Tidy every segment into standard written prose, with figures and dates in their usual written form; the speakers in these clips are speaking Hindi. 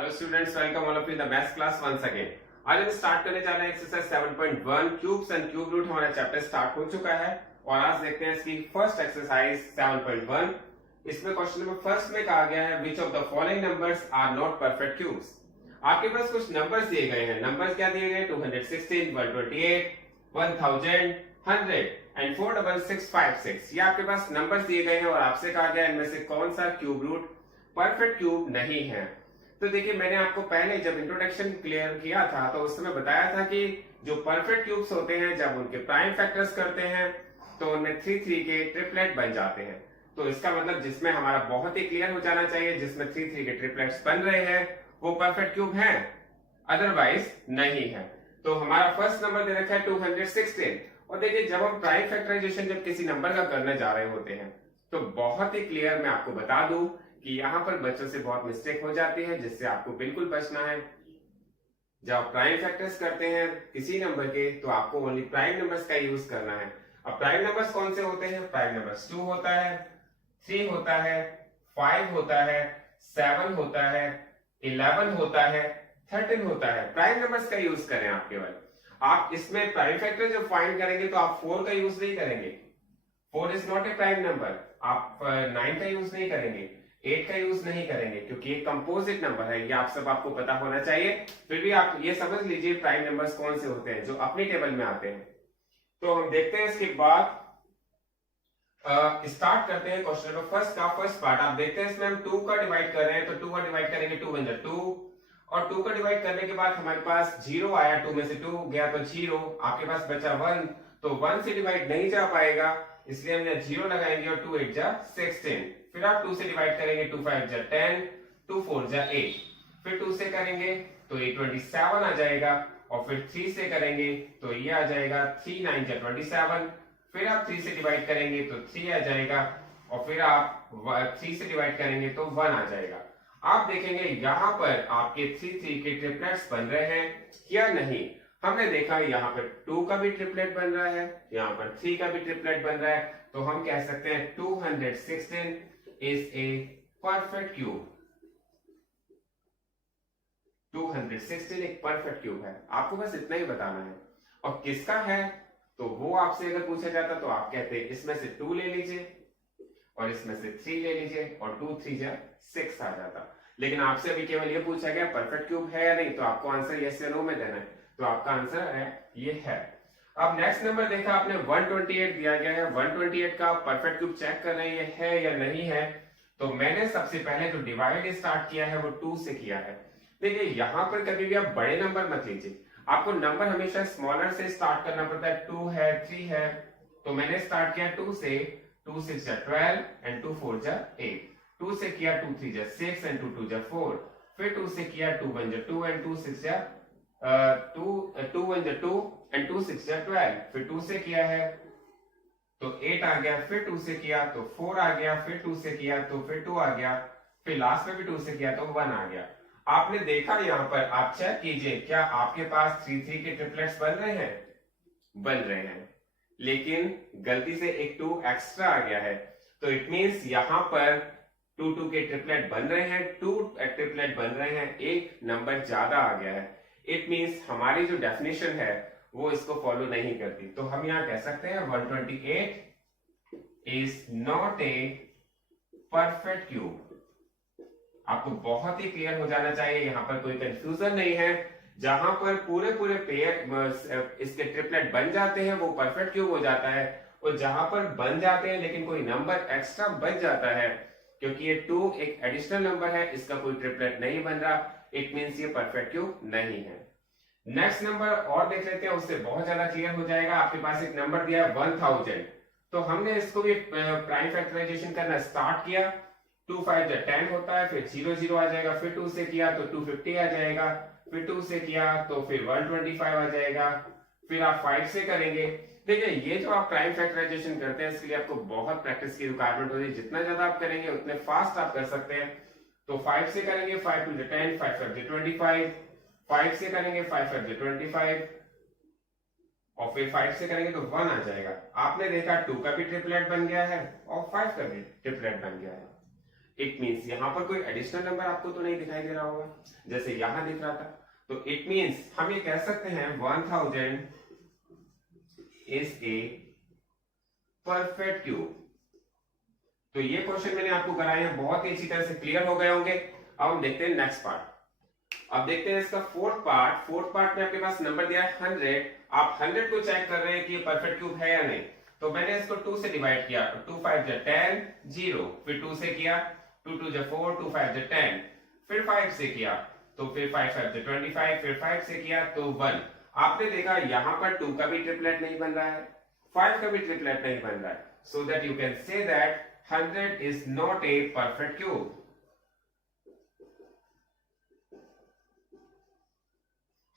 Hello students, welcome all of you in the maths class once again. आज हम स्टार्ट करने जा रहे हैं exercise 7.1 cubes and cube root. हमारा चैप्टर स्टार्ट हो चुका है और आज देखते हैं इसकी फर्स्ट एक्सरसाइज 7.1। इसमें क्वेश्चन नंबर फर्स्ट में कहा गया है which of the following numbers are not perfect cubes. आपके पास कुछ नंबर्स दिए गए हैं। नंबर्स क्या दिए गए? 216, 128, 1000, 100 एंड 46656। ये आपके पास नंबर्स दिए गए हैं और आपसे कहा गया है इनमें से कौन सा क्यूब रूट परफेक्ट क्यूब नहीं है। तो देखिए, मैंने आपको पहले जब इंट्रोडक्शन क्लियर किया था तो उस समय बताया था कि जो परफेक्ट क्यूब्स होते हैं जब उनके प्राइम फैक्टर्स करते हैं तो उनमें 3 के ट्रिपलेट बन जाते हैं। तो इसका मतलब जिसमें हमारा बहुत ही क्लियर हो जाना चाहिए, जिसमें 3 के ट्रिपलेट्स बन रहे हैं वो परफेक्ट क्यूब है, अदरवाइज नहीं है। तो हमारा फर्स्ट नंबर दे रखा है 216। और देखिए, जब हम प्राइम फैक्टराइजेशन जब किसी नंबर का करने जा रहे होते हैं तो बहुत ही क्लियर मैं आपको बता दूं कि यहाँ पर बच्चों से बहुत मिस्टेक हो जाती है, जिससे आपको बिल्कुल बचना है। जब आप प्राइम फैक्टर्स करते हैं किसी नंबर के तो आपको ओनली प्राइम नंबर्स का यूज करना है। अब प्राइम नंबर्स कौन से होते हैं? प्राइम नंबर्स 2 होता है, 3 होता है, 5 होता है, 7 होता है, 11 होता है, 13 होता है। प्राइम नंबर्स का यूज करें आप केवल। आप इसमें प्राइम फैक्टर जब फाइंड करेंगे तो आप 4 का यूज नहीं करेंगे। 4 is not a prime number. आप 9 का यूज नहीं करेंगे, 8 का यूज नहीं करेंगे, क्योंकि ये कंपोजिट नंबर है। ये आप सब आपको पता होना चाहिए। फिर भी आप ये समझ लीजिए प्राइम नंबर्स कौन से होते हैं जो अपनी टेबल में आते हैं। तो हम देखते हैं इसके बाद स्टार्ट करते हैं क्वेश्चन नंबर फर्स्ट का फर्स्ट पार्ट। आप देखते हैं इसमें हम 2 का डिवाइड कर रहे हैं तो 2 का डिवाइड करेंगे 2 वन 2 और 2 का डिवाइड करने के बाद हमारे पास 0 आया, 2 में से 2 गया तो 0, आपके पास बचा 1, तो 1 से डिवाइड नहीं जा पाएगा, इसलिए हम यहाँ 0 लगाएंगे और 2 8 जा 16। फिर आप 2 से डिवाइड करेंगे, 2 5 जा 10, 2 4 जा 8, फिर 2 से करेंगे तो ये 27 आ जाएगा और फिर 3 से करेंगे तो ये आ जाएगा 3 9 जा 27। फिर आप 3 से डिवाइड करेंगे तो 3 आ जाएगा और फिर आप 3 से डिवाइड करेंगे तो 1 आ जाएगा। आप देखेंगे यहाँ पर आपके 3 के ट्रिपलेट्स बन रहे हैं या नहीं। हमने देखा यहाँ पर 2 का भी ट्रिपलेट बन रहा है, यहाँ पर 3 का भी ट्रिपलेट बन रहा है, तो हम कह सकते हैं 216 इज ए परफेक्ट क्यूब। 216 एक परफेक्ट क्यूब है। आपको बस इतना ही बताना है। और किसका है तो वो आपसे अगर पूछा जाता तो आप कहते इसमें से 2 ले लीजिए और इसमें से 3 ले लीजिए और 2 3 जा 6 आ जाता। लेकिन आपसे अभी केवल ये पूछा गया परफेक्ट क्यूब है या नहीं, तो आपको आंसर यस या नो में देना है। तो आपका आंसर है ये है। अब नेक्स्ट नंबर देखा आपने 128 दिया गया है। 128 का परफेक्ट क्यूब चेक कर रहे हैं ये है या नहीं है। तो मैंने सबसे पहले जो डिवाइड स्टार्ट किया है वो 2 से किया है। देखिए, यहाँ पर कभी भी आप बड़े नंबर मत लीजिए, आपको नंबर हमेशा स्मॉलर से स्टार्ट करना पड़ता है। 2 है, 3 है, तो मैंने स्टार्ट किया 2 से। 2 6 जा 12 एंड 2 4 जा 8। 2 से किया 2 3 जा 6 एंड 2 2 जा 4। फिर 2 से किया 2 1 जा 2 एंड 2 6 जा 2 1 जा 2 एंड 2 6 जा 12। फिर 2 से किया है तो 8 आ गया, फिर 2 से किया तो 4 आ गया, फिर 2 से किया तो फिर 2 आ गया, फिर लास्ट में भी 2 से किया तो 1 आ गया। आपने देखा यहाँ पर, आप चेक कीजिए क्या आपके पास 3 के ट्रिपलेट्स बन रहे हैं? बन रहे हैं, लेकिन गलती से एक 2 एक्स्ट्रा आ गया है। तो इट मींस यहाँ पर 2 के ट्रिपलेट बन रहे हैं, 2 ट्रिपलेट बन रहे हैं, एक नंबर ज्यादा आ गया है। इट मींस हमारी जो डेफिनेशन है वो इसको फॉलो नहीं करती। तो हम यहाँ कह सकते हैं 128 is not a perfect cube. आपको बहुत ही क्लियर हो जाना चाहिए, यहाँ पर कोई कंफ्यूजन नहीं है। जहां पर पूरे पेयर इसके ट्रिपलेट बन जाते हैं वो परफेक्ट क्यूब हो जाता है, और जहां पर बन जाते हैं लेकिन कोई नंबर एक्स्ट्रा बच जाता है, क्योंकि ये 2 एक एडिशनल नंबर है, इसका कोई ट्रिपलेट नहीं बन रहा, इट मींस ये परफेक्ट क्यूब नहीं है। नेक्स्ट नंबर और देख लेते हैं, उससे बहुत ज्यादा क्लियर हो जाएगा। आपके पास एक नंबर दिया है 1000, तो हमने इसको भी प्राइम फैक्टराइजेशन करना स्टार्ट किया। 2 5 जा 10 होता है, फिर 0 0 आ जाएगा, फिर 2 से किया तो 250 आ जाएगा, फिर 2 से किया तो फिर 125 आ जाएगा, फिर आप 5 से करेंगे। देखिए, ये जो आप प्राइम फैक्टराइजेशन करते हैं इसके लिए आपको बहुत प्रैक्टिस की रिक्वायरमेंट होती है। जितना ज्यादा आप करेंगे उतने फास्ट आप कर सकते हैं। तो 5 से करेंगे 5 2 जा 10, 5 5 जा 25, 5 से करेंगे 5 5 जा 25 और फिर 5 से करेंगे तो 1 आ जाएगा। आपने देखा 2 का भी ट्रिपलेट बन गया है और 5 का भी ट्रिपलेट बन गया है। इट मीन्स यहाँ पर कोई एडिशनल नंबर आपको तो नहीं दिखाई दे रहा होगा जैसे यहां दिख रहा था, तो इट मीन्स हम ये कह सकते हैं 1000 इज ए परफेक्ट क्यूब। तो ये क्वेश्चन मैंने आपको कराए हैं, बहुत ही अच्छी तरह से क्लियर हो गए होंगे। अब हम देखते हैं नेक्स्ट पार्ट। अब देखते हैं इसका फोर्थ पार्ट। फोर्थ पार्ट में आपके पास नंबर दिया है 100। आप 100 को चेक कर रहे हैं कि ये परफेक्ट क्यूब है या नहीं। तो मैंने इसको 2 से डिवाइड किया, 2 5 जा 10 0, फिर 2 से किया, 2 2 जा 4, 2 5 जा 10, फिर 5 से किया, तो फिर 5 5 जा 25, फिर 5 से किया तो 1। आपने देखा यहाँ पर 2 का भी ट्रिपलेट नहीं बन रहा है, 5 का भी ट्रिपलेट नहीं बन रहा है, so that you can say that 100 is not a perfect cube।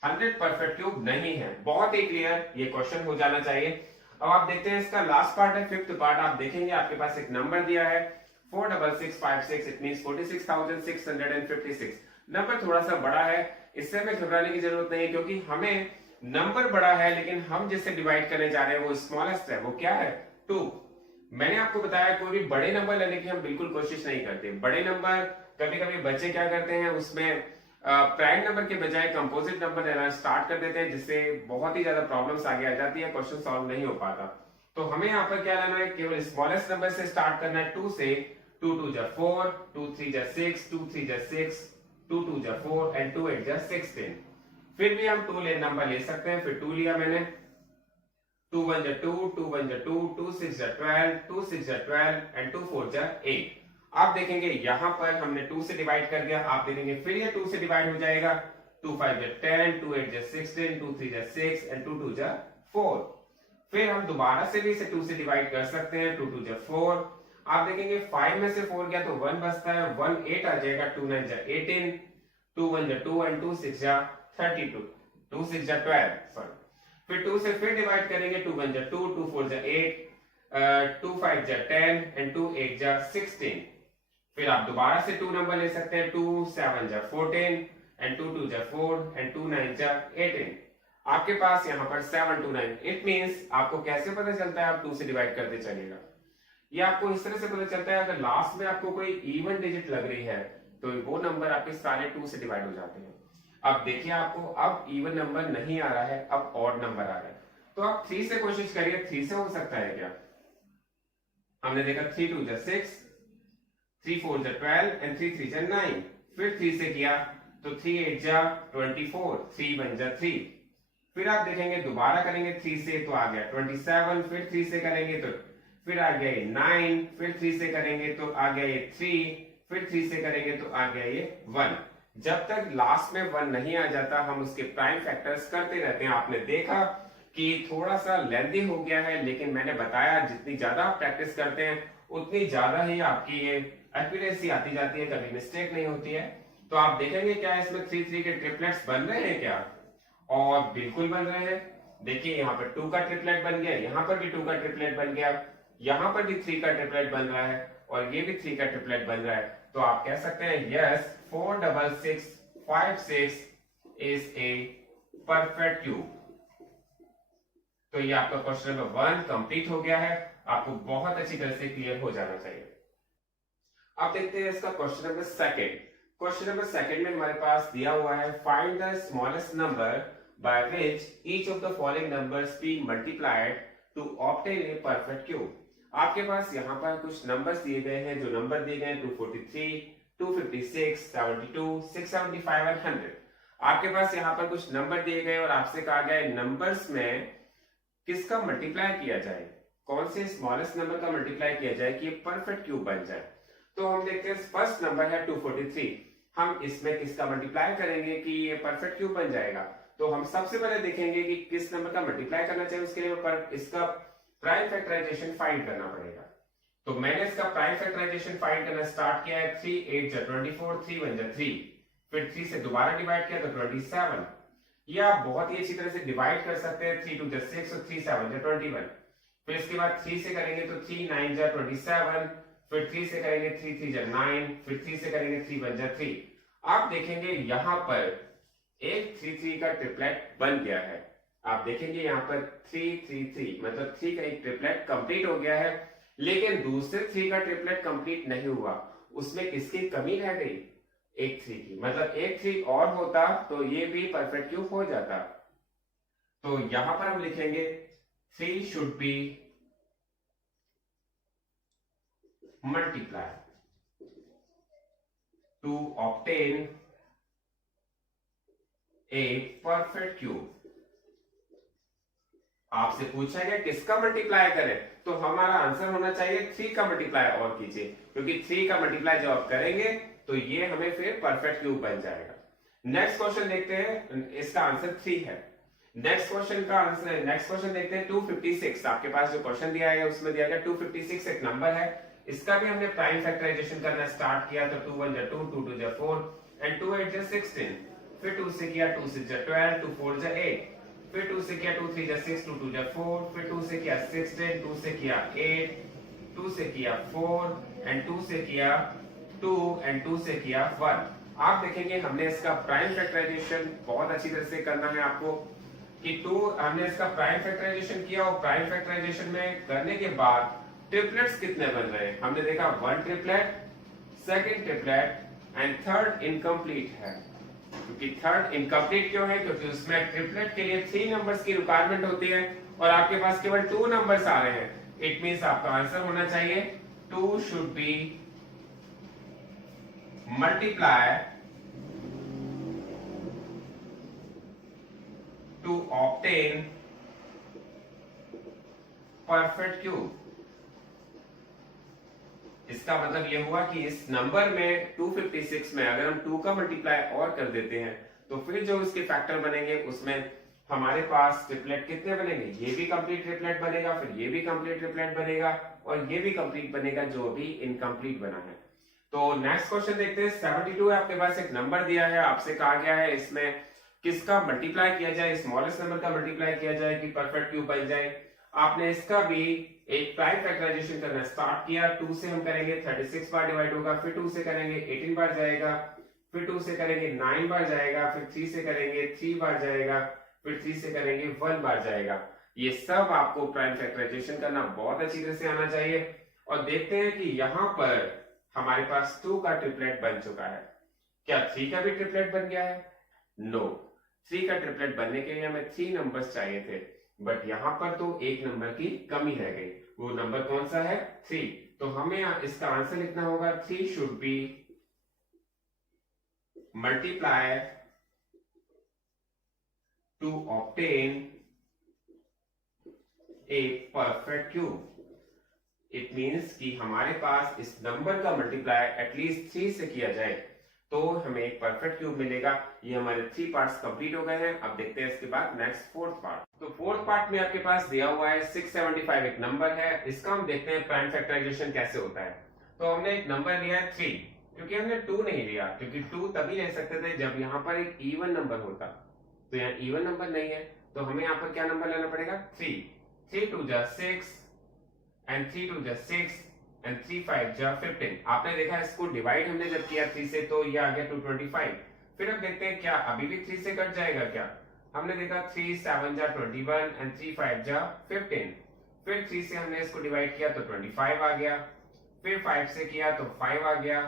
100 perfect cube नहीं है। बहुत ही क्लियर ये क्वेश्चन हो जाना चाहिए। अब आप देखते हैं इसका लास्ट पार्ट है, फिफ्थ पार्ट। आप देखेंगे आपके पास एक नंबर दिया है 46656, इट मींस 46,656। नंबर थोड़ा सा बड़ा है, इससे हमें घबराने की जरूरत नहीं है, क्योंकि हमें नंबर बड़ा है लेकिन हम जिससे डिवाइड करने जा रहे हैं वो स्मॉलेस्ट है। वो क्या है? 2। मैंने आपको बताया कोई भी बड़े नंबर लेने की हम बिल्कुल कोशिश नहीं करते। बड़े नंबर कभी कभी बच्चे क्या करते हैं, उसमें प्राइम नंबर के बजाय कंपोजिट नंबर लेना स्टार्ट कर देते हैं, जिससे बहुत ही ज्यादा प्रॉब्लम्स आगे आ जाती है, क्वेश्चन सॉल्व नहीं हो पाता। तो हमें यहाँ पर क्या लेना है, केवल स्मॉलेस्ट नंबर से स्टार्ट करना है 2 से। 2 2 जा 4, 2 3 जा 6, 2 3 जा 6, 2 2 जा 4 एंड 2 8 जा 16। फिर भी हम 2 नंबर ले सकते हैं, फिर 2 लिया मैंने, 2 1 जा 2, 2 1 जा 2, 2 6 जा 12, 2 6 जा 12 एंड 2 4 जा 8। आप देखेंगे यहां पर हमने 2 से डिवाइड कर दिया, आप देखेंगे फिर ये 2 से डिवाइड हो जाएगा, 2 5 जा 10, 2 8 जा 16, 2 3 जा 6 एंड 2 2 जा 4। फिर हम दोबारा से भी इसे 2 से डिवाइड कर सकते हैं, 2 2 जा 4। आप देखेंगे 5 में से 4 गया तो 1 बचता है, 1 8 आ जाएगा, 2 9 जा 18, 2 1 जा 2 एंड 2 6 जा 32, 2 6 जा 12, सॉरी। फिर 2 से फिर डिवाइड करेंगे, 2 1 जा 2, 2 4 जा 8, 2 5 जा 10 एंड 2 8 जा 16। फिर आप दोबारा से 2 नंबर ले सकते हैं, 2 7 जा 14 एंड 2 2 जा 4 एंड 2 9 जा 18। आपके पास यहाँ पर 7 2 9। इट मींस आपको कैसे पता चलता है, आप 2 से डिवाइड करते चलिएगा। ये आपको इस तरह से पता चलता है, अगर लास्ट में आपको कोई इवन डिजिट लग रही है तो वो नंबर आपके सारे 2 से डिवाइड हो जाते हैं। अब देखिए आपको अब इवन नंबर नहीं आ रहा है, अब ऑड नंबर आ रहा है। तो आप 3 से कोशिश करिए, 3 से हो सकता है क्या? हमने देखा 3 2 जा 6, 3 4 जा 12 एंड 3 3 जा 9। फिर 3 से किया तो 3 8 जा 24, 3 1 जा 3। फिर आप देखेंगे दोबारा करेंगे 3 से तो आ गया 27, फिर 3 से करेंगे तो फिर आ गया ये 9, फिर 3 से करेंगे तो आ गया ये 3, फिर 3 से करेंगे तो आ गया ये 1। जब तक लास्ट में 1 नहीं आ जाता हम उसके प्राइम फैक्टर्स करते रहते हैं। आपने देखा कि थोड़ा सा लेंथी हो गया है, लेकिन मैंने बताया जितनी ज्यादा आप प्रैक्टिस करते हैं उतनी ज्यादा ही आपकी ये एक्यूरेसी आती जाती है, कभी मिस्टेक नहीं होती है। तो आप देखेंगे क्या इसमें 3 3 के ट्रिपलेट्स बन रहे हैं क्या? और बिल्कुल बन रहे हैं। देखिए यहाँ पर 2 का ट्रिपलेट बन गया, यहाँ पर भी 2 का ट्रिपलेट बन गया, यहाँ पर भी 3 का ट्रिपलेट बन रहा है और ये भी 3 का ट्रिपलेट बन रहा है। तो आप कह सकते हैं yes 4 6 6 5 6 is a perfect cube. तो ये आपका क्वेश्चन नंबर 1 कंप्लीट हो गया है, आपको बहुत अच्छी तरह से क्लियर हो जाना चाहिए। अब देखते हैं इसका क्वेश्चन नंबर 2। क्वेश्चन नंबर 2 में हमारे पास दिया हुआ है find the smallest number by which each of the following numbers be multiplied to obtain a perfect cube. आपके पास यहाँ पर कुछ नंबर्स दिए गए हैं, जो नंबर दिए गए हैं 243, 256, 72, 675 और 100। आपके पास यहाँ पर कुछ नंबर दिए गए और आपसे कहा गया है नंबर्स में किसका मल्टीप्लाई किया जाए, कौन से स्मॉलेस्ट नंबर का मल्टीप्लाई किया जाए कि ये परफेक्ट क्यूब बन जाए। तो हम देखते हैं फर्स्ट नंबर है 243, हम इसमें किसका मल्टीप्लाई करेंगे कि ये परफेक्ट क्यूब बन जाएगा। तो हम सबसे पहले देखेंगे कि किस नंबर का मल्टीप्लाई करना चाहिए, उसके लिए पर इसका प्राइम फैक्टराइजेशन फाइंड करना पड़ेगा। तो मैंने इसका प्राइम फैक्टराइजेशन फाइंड करना स्टार्ट किया है, 3 8 जा 24, 3 1 जा 3, फिर 3 से दोबारा डिवाइड किया तो 27। ये आप बहुत ही अच्छी तरह से डिवाइड कर सकते हैं, 3 2 जा 6 और 3 7 जा 21। फिर इसके बाद 3 से करेंगे तो 3 9 जा 27, फिर 3 से करेंगे 3 3 जा 9, फिर 3 से करेंगे 3 1 जा 3। आप देखेंगे यहाँ पर एक 3 3 का ट्रिपलेट बन गया है। आप देखेंगे यहाँ पर 3 3 3 मतलब 3 का एक ट्रिपलेट कंप्लीट हो गया है, लेकिन दूसरे 3 का ट्रिपलेट कंप्लीट नहीं हुआ। उसमें किसकी कमी रह गई? एक 3 की। मतलब एक 3 और होता तो ये भी परफेक्ट क्यूब हो जाता। तो यहां पर हम लिखेंगे 3 should be multiply two obtain a perfect cube. आपसे पूछा गया किसका मल्टीप्लाई करें, तो हमारा आंसर होना चाहिए 3 का मल्टीप्लाई और कीजिए, क्योंकि 3 का मल्टीप्लाई जब आप करेंगे तो ये हमें फिर परफेक्ट क्यूब बन जाएगा। नेक्स्ट क्वेश्चन देखते हैं, इसका आंसर 3 है। नेक्स्ट क्वेश्चन देखते हैं 256। आपके पास जो क्वेश्चन दिया है उसमें दिया गया 256 एक नंबर है, इसका भी हमने प्राइम फैक्टराइजेशन करना स्टार्ट किया। तो 2 1 2 2 2 4 एंड 2 8 16, फिर 2 से किया 2 6 12, 2 4 8, फिर 2 से किया 2 3 6, 2 2 4, फिर 2 से किया 16, 2 से किया 8, 2 से किया 4 एंड 2 से किया 2 एंड 2 से किया 1। आप देखेंगे हमने इसका प्राइम फैक्टराइजेशन बहुत अच्छी तरह से करना है आपको कि 2 हमने इसका प्राइम फैक्टराइजेशन किया और प्राइम फैक्टराइजेशन में करने के बाद ट्रिपलेट्स कितने बन रहे हैं हमने देखा, 1 triplet, second triplet and third incomplete है। क्योंकि थर्ड इनकम्प्लीट क्यों है? क्योंकि उसमें ट्रिपलेट के लिए 3 नंबर्स की रिक्वायरमेंट होती है और आपके पास केवल 2 नंबर्स आ रहे हैं। इट मींस आपका आंसर होना चाहिए 2 should be multiply two obtain perfect cube. इसका मतलब यह हुआ कि इस नंबर में 256 में अगर हम 2 का मल्टीप्लाई और कर देते हैं तो फिर जो इसके फैक्टर बनेंगे उसमें हमारे पास ट्रिपलेट कितने बनेंगे? ये भी कंप्लीट ट्रिपलेट बनेगा, फिर ये भी कंप्लीट ट्रिपलेट बनेगा और ये भी कंप्लीट बनेगा जो अभी इनकम्प्लीट बना है। तो नेक्स्ट क्वेश्चन देखते हैं 72 है, आपके पास एक नंबर दिया है, आपसे कहा गया है इसमें किसका मल्टीप्लाई किया जाए, स्मॉलेस्ट नंबर का मल्टीप्लाई किया जाए कि परफेक्ट क्यूब बन जाए। आपने इसका भी एक प्राइम फैक्टराइजेशन करना स्टार्ट किया। 2 से हम करेंगे 36 बार डिवाइड होगा, फिर 2 से करेंगे 18 बार जाएगा, फिर 2 से करेंगे 9 बार जाएगा, फिर 3 से करेंगे 3 बार जाएगा, फिर 3 से करेंगे 1 बार जाएगा। ये सब आपको प्राइम फैक्टराइजेशन करना बहुत अच्छी तरह से आना चाहिए। और देखते हैं कि यहाँ पर हमारे पास 2 का ट्रिपलेट बन चुका है। क्या 3 का भी ट्रिपलेट बन गया है? नो, 3 का ट्रिपलेट बनने के लिए हमें 3 नंबर्स चाहिए थे, बट यहां पर तो एक नंबर की कमी रह गई। वो नंबर कौन सा है? 3। तो हमें इसका आंसर लिखना होगा 3 should be multiply two obtain a perfect cube. It means कि हमारे पास इस नंबर का मल्टीप्लाई एटलीस्ट 3 से किया जाए तो हमें एक परफेक्ट क्यूब मिलेगा। ये हमारे 3 पार्ट्स कंप्लीट हो गए हैं। अब देखते हैं इसके बाद नेक्स्ट फोर्थ पार्ट। तो फोर्थ पार्ट में आपके पास दिया हुआ है 675 एक नंबर है, इसका हम देखते हैं प्राइम फैक्टराइजेशन कैसे होता है। तो हमने एक नंबर लिया है 3, क्योंकि हमने 2 नहीं लिया, क्योंकि 2 तभी ले सकते थे जब यहाँ पर एक इवन नंबर होता। तो यहाँ इवन नंबर नहीं है तो हमें यहाँ पर क्या नंबर लेना पड़ेगा? 3। 3 2 जा 6 एंड 3 2 जा 6 एंड 3 5 जा 15। आपने देखा इसको डिवाइड हमने जब किया 3 से तो ये आ गया 225। फिर अब देखते हैं क्या अभी भी 3 से कट जाएगा क्या? हमने देखा 3 7 जा 21 एंड 3 5 जा 15। फिर 3 से हमने इसको डिवाइड किया तो 25 आ गया, फिर 5 से किया तो 5 आ गया,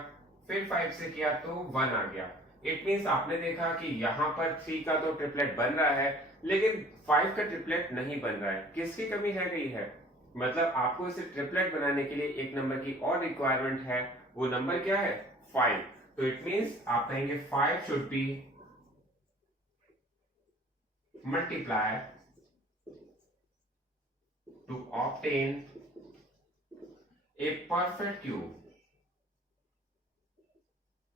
फिर 5 से किया तो 1 आ गया। इट मींस आपने देखा कि यहाँ पर 3 का तो ट्रिपलेट बन रहा है लेकिन 5 का ट्रिपलेट नहीं बन रहा है। किसकी कमी रह गई है? मतलब आपको इसे ट्रिपलेट बनाने के लिए एक नंबर की और रिक्वायरमेंट है, वो नंबर क्या है? 5। तो इट मींस आप कहेंगे 5 should be multiply two obtain a perfect cube.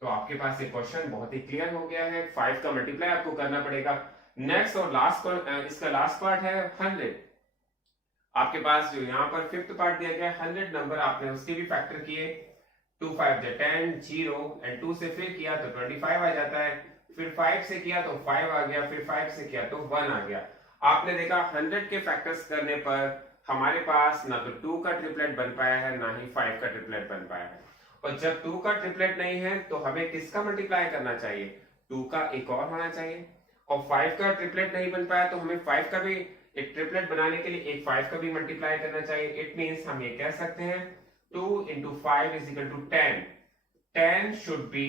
तो आपके पास ये क्वेश्चन बहुत ही क्लियर हो गया है। 5 का मल्टीप्लाई आपको करना पड़ेगा। नेक्स्ट और लास्ट, इसका लास्ट पार्ट है 100। आपके पास जो यहाँ पर फिफ्थ पार्ट दिया गया 100 नंबर, आपने उसके भी फैक्टर किए। 2 5 जा 10, 0 एंड 2 से फिर किया तो 25 आ जाता है, फिर 5 से किया तो 5 आ गया, फिर 5 से किया तो 1 आ गया। आपने देखा 100 के फैक्टर्स करने पर हमारे पास ना तो 2 का ट्रिपलेट बन पाया है ना ही 5 का ट्रिपलेट बन पाया है। और जब 2 का ट्रिपलेट नहीं है तो हमें किसका मल्टीप्लाई करना चाहिए? 2 का एक और होना चाहिए। और 5 का ट्रिपलेट नहीं बन पाया तो हमें 5 का भी एक ट्रिपलेट बनाने के लिए एक 5 का भी मल्टीप्लाई करना चाहिए। इट मींस हम ये कह सकते हैं 2 into 5 is equal to 10। 10 should be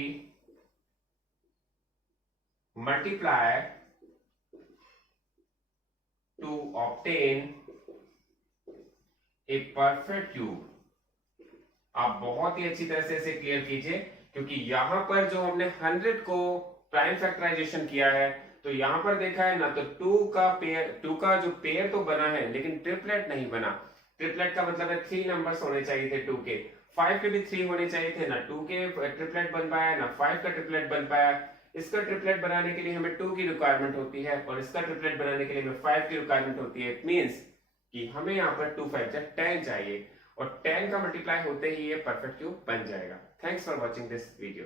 multiplied to obtain a perfect cube। आप बहुत ही अच्छी तरह से इसे क्लियर कीजिए, क्योंकि यहां पर जो हमने 100 को प्राइम फैक्टराइजेशन किया है, तो यहां पर देखा है ना, तो 2 का जो पेयर तो बना है लेकिन ट्रिपलेट नहीं बना। ट्रिपलेट का मतलब है 3 नंबर्स होने चाहिए थे 2 के, 5 के भी 3 होने चाहिए थे, ना 2 के ट्रिपलेट बन पाया ना 5 का ट्रिपलेट बन पाया। इसका ट्रिपलेट बनाने के लिए हमें 2 की रिक्वायरमेंट होती है और इसका ट्रिपलेट बनाने के लिए हमें 5 की रिक्वायरमेंट होती है। इट मींस कि हमें यहाँ पर 2 5 10 चाहिए और 10 का मल्टीप्लाई होते ही ये परफेक्ट क्यूब बन जाएगा। Thanks for watching this video.